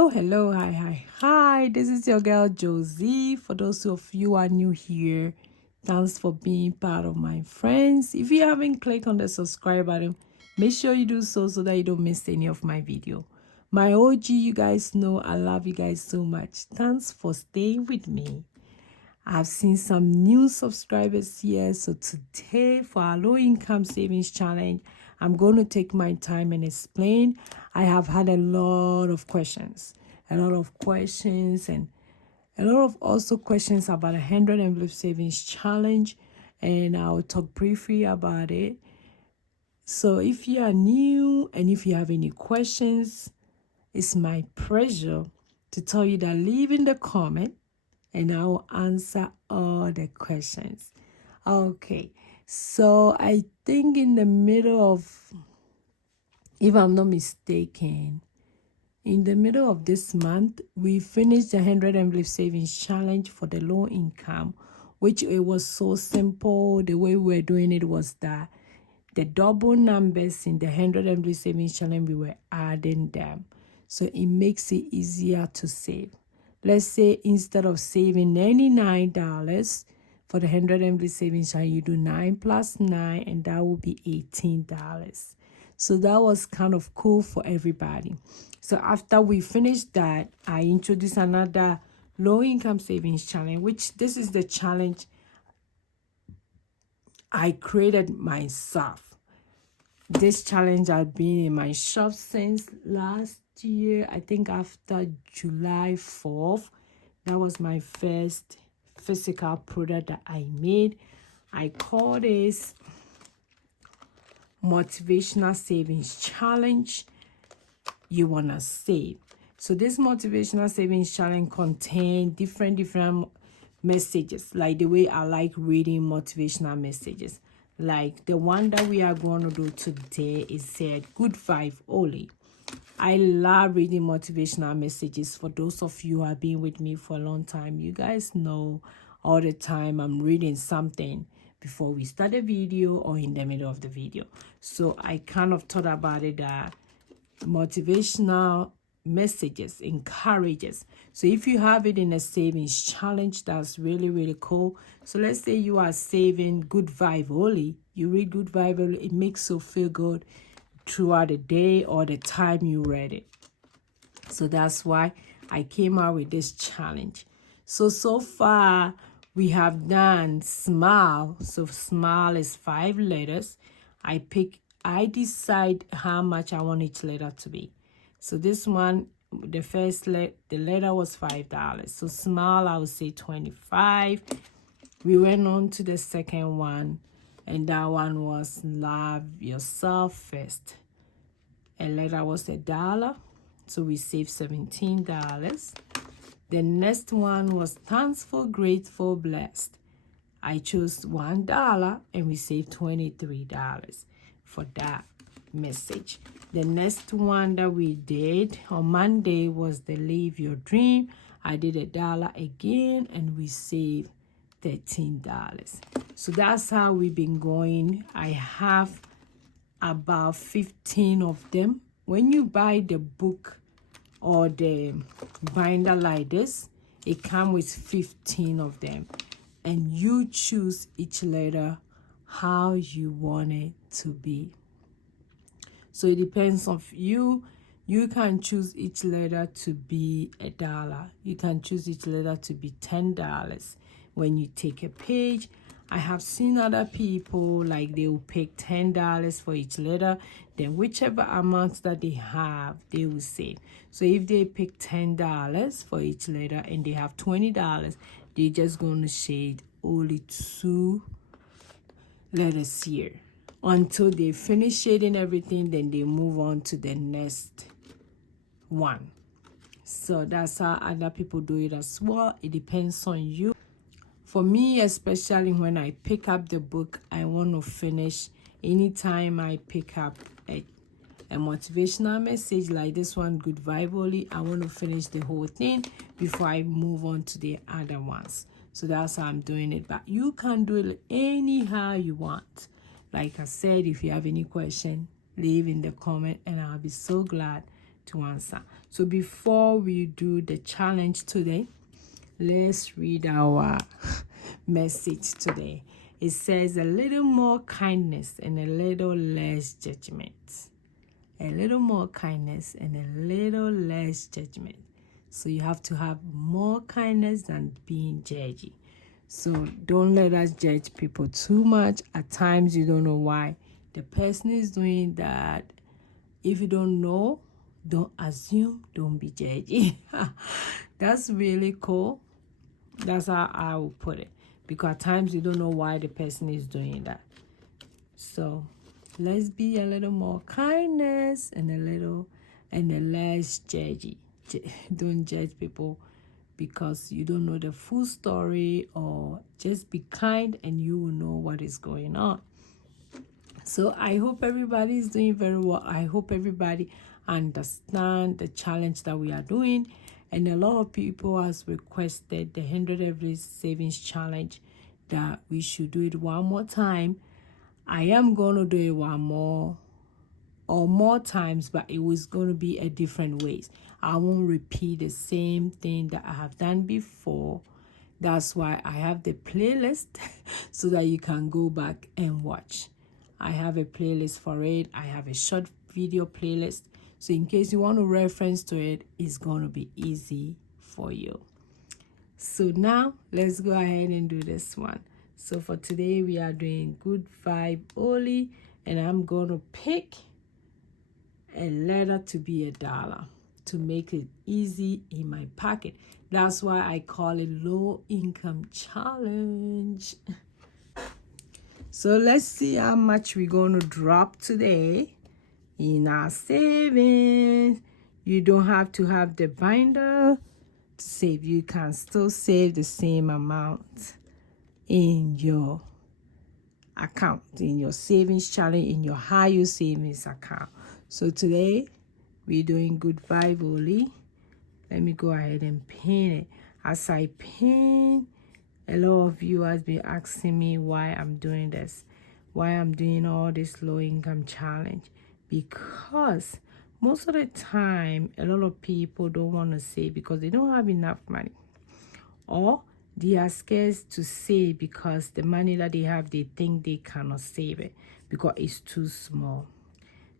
Hello, hi. This is your girl Josy. For those of you who are new here, thanks for being part of my friends. If you haven't clicked on the subscribe button, make sure you do so that you don't miss any of my video. My OG, you guys know I love you guys so much. Thanks for staying with me. I've seen some new subscribers here. So today for our low income savings challenge, I'm going to take my time and explain. I have had a lot of questions and a lot of also questions about 100 envelope savings challenge, and I'll talk briefly about it. So if you are new and if you have any questions, it's my pleasure to tell you that leave in the comment and I will answer all the questions. Okay, so I think in the middle of, if I'm not mistaken, in the middle of this month, we finished the 100 envelope savings challenge for the low income, which it was so simple. The way we were doing it was that the double numbers in the 100 envelope savings challenge, we were adding them. So it makes it easier to save. Let's say instead of saving $99 for the 100 envelope savings challenge, you do 9 plus 9, and that will be $18. So that was kind of cool for everybody. So after we finished that, I introduced another low income savings challenge, which this is the challenge I created myself. This challenge has been in my shop since last year. I think after July 4th, that was my first physical product that I made. I call this motivational savings challenge. You want to save. So this motivational savings challenge contains different messages, like the way I like reading motivational messages. Like the one that we are going to do today is said good vibe only. I love reading motivational messages. For those of you who have been with me for a long time, you guys know all the time I'm reading something before we start the video or in the middle of the video. So I kind of thought about it that motivational messages encourages. So if you have it in a savings challenge, that's really cool. So let's say you are saving good vibe only. You read good vibe only, it makes you feel good throughout the day or the time you read it. So that's why I came out with this challenge. So far we have done smile. So smile is 5 letters. I decide how much I want each letter to be. So this one, the letter was $5. So smile, I would say 25. We went on to the second one, and that one was love yourself first. A letter was $1, so we saved $17. The next one was thankful, grateful, blessed. I chose $1 and we saved $23 for that message. The next one that we did on Monday was the live your dream. I did $1 again and we saved $13. So that's how we've been going. I have about 15 of them. When you buy the book or the binder like this, it comes with 15 of them, and you choose each letter how you want it to be. So it depends on you. You can choose each letter to be $1. You can choose each letter to be $10 when you take a page. I have seen other people, like they will pick $10 for each letter, then whichever amount that they have, they will save. So if they pick $10 for each letter and they have $20, they're just going to shade only 2 letters here until they finish shading everything. Then they move on to the next one. So that's how other people do it as well. It depends on you. For me, especially when I pick up the book, I want to finish. Anytime I pick up a motivational message like this one, good vibe only, I want to finish the whole thing before I move on to the other ones. So that's how I'm doing it. But you can do it anyhow you want. Like I said, if you have any question, leave in the comment and I'll be so glad to answer. So before we do the challenge today, let's read our message today. It says a little more kindness and a little less judgment. A little more kindness and a little less judgment. So you have to have more kindness than being judgy. So don't let us judge people too much. At times you don't know why the person is doing that. If you don't know, don't assume, don't be judgy. That's really cool. That's how I will put it. Because at times you don't know why the person is doing that. So let's be a little more kindness and a less judgy. Don't judge people because you don't know the full story, or just be kind and you will know what is going on. So I hope everybody is doing very well. I hope everybody understand the challenge that we are doing. And a lot of people has requested the 100 every savings challenge, that we should do it one more time. I am going to do it one more or more times, but it was going to be a different ways. I won't repeat the same thing that I have done before. That's why I have the playlist so that you can go back and watch. I have a playlist for it. I have a short video playlist. So in case you want to reference to it, it's going to be easy for you. So now let's go ahead and do this one. So for today, we are doing good vibe only, and I'm going to pick a letter to be $1 to make it easy in my pocket. That's why I call it low income challenge. So let's see how much we're going to drop today in our savings. You don't have to have the binder to save. You can still save the same amount in your account, in your savings challenge, in your higher savings account. So today we're doing good vibe only. Let me go ahead and pin it. As I pin, a lot of you has been asking me why I'm doing this, why I'm doing all this low income challenge. Because most of the time, a lot of people don't want to save because they don't have enough money, or they are scared to save because the money that they have, they think they cannot save it because it's too small.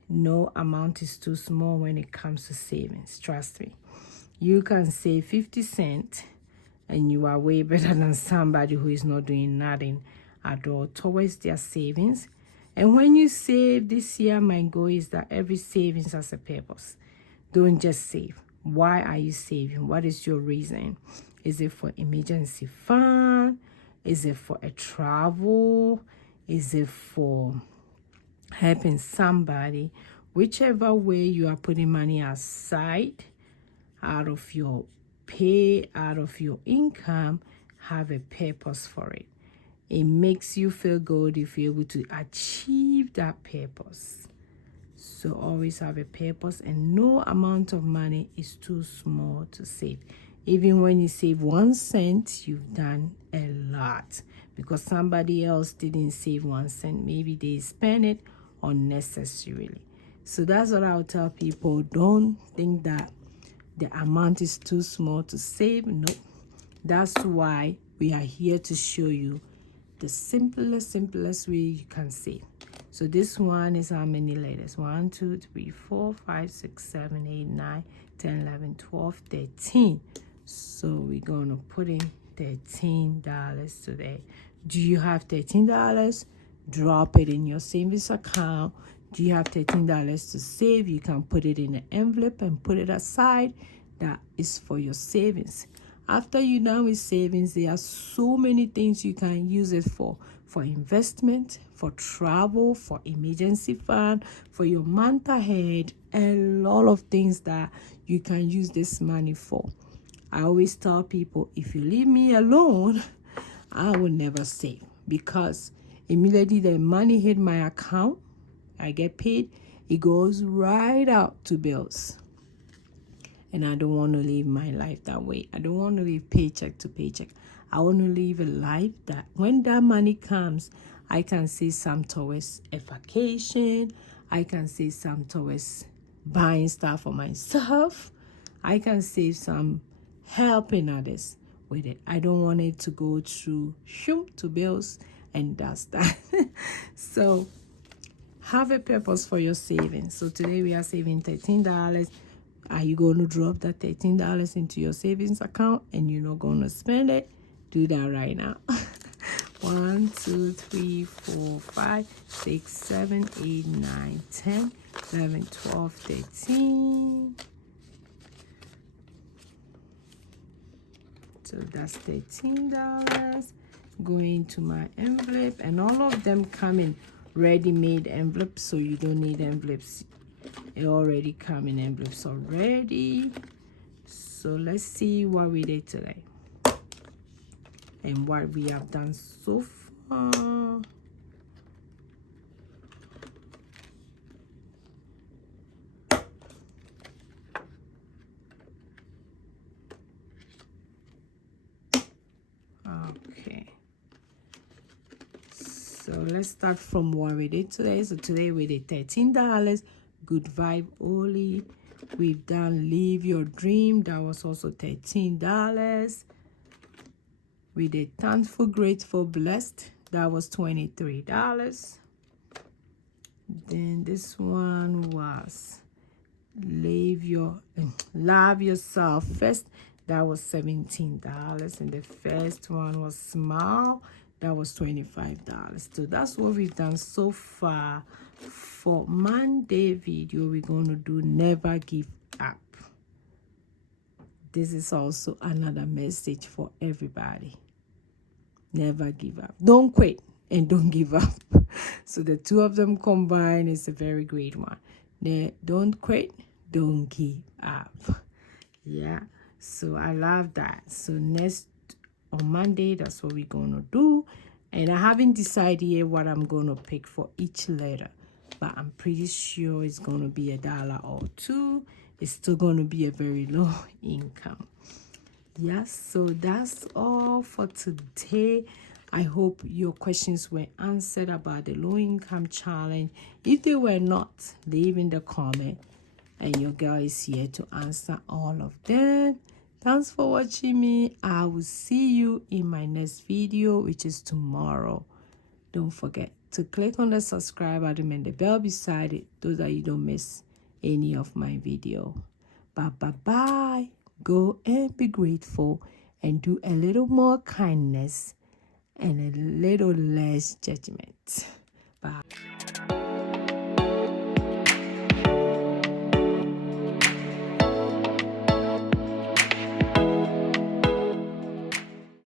No amount is too small when it comes to savings. Trust me. You can save 50 cents and you are way better than somebody who is not doing nothing at all towards their savings. And when you save this year, my goal is that every savings has a purpose. Don't just save. Why are you saving? What is your reason? Is it for emergency fund? Is it for a travel? Is it for helping somebody? Whichever way you are putting money aside out of your pay, out of your income, have a purpose for it. It makes you feel good if you're able to achieve that purpose. So always have a purpose, and no amount of money is too small to save. Even when you save 1 cent, you've done a lot, because somebody else didn't save 1 cent. Maybe they spend it unnecessarily. So that's what I'll tell people. Don't think that the amount is too small to save. No, that's why we are here to show you the simplest way you can save. So this one is how many letters? 1, 2, 3, 4, 5, 6, 7, 8, 9, 10, 11, 12, 13. So we're going to put in $13 today. Do you have $13? Drop it in your savings account. Do you have $13 to save? You can put it in an envelope and put it aside. That is for your savings. After you're done with savings, there are so many things you can use it for investment, for travel, for emergency fund, for your month ahead, and a lot of things that you can use this money for. I always tell people, if you leave me alone, I will never save, because immediately the money hit my account, I get paid, it goes right out to bills. And I don't want to live my life that way. I don't want to live paycheck to paycheck. I want to live a life that when that money comes, I can save some towards a vacation. I can save some towards buying stuff for myself. I can save some helping others with it. I don't want it to go through to bills, and that's that. So have a purpose for your savings. So today we are saving $13. Are you going to drop that $13 into your savings account and you're not going to spend it? Do that right now. 1, 2, 3, 4, 5, 6, 7, 8, 9, 10, 11, 12, 13. So that's $13 going to my envelope, and all of them come in ready-made envelopes, so you don't need envelopes. They already come in envelopes already. So let's see what we did today and what we have done so far. Okay, so let's start from what we did today. So today we did $13, good vibe only. We've done live your dream, that was also $13. We did thankful, grateful, blessed, that was $23. Then this one was love yourself first, that was $17. And the first one was smile, that was $25. So that's what we've done so far. For Monday video, we're going to do never give up. This is also another message for everybody. Never give up. Don't quit and don't give up. So the two of them combined is a very great one. Don't quit, don't give up. Yeah, so I love that. So next on Monday, that's what we're going to do. And I haven't decided yet what I'm going to pick for each letter, but I'm pretty sure it's going to be $1 or $2. It's still going to be a very low income. Yes, so that's all for today. I hope your questions were answered about the low income challenge. If they were not, leave in the comment, and your girl is here to answer all of them. Thanks for watching me. I will see you in my next video, which is tomorrow. Don't forget to click on the subscribe button and the bell beside it so that you don't miss any of my video. Bye. Go and be grateful and do a little more kindness and a little less judgment.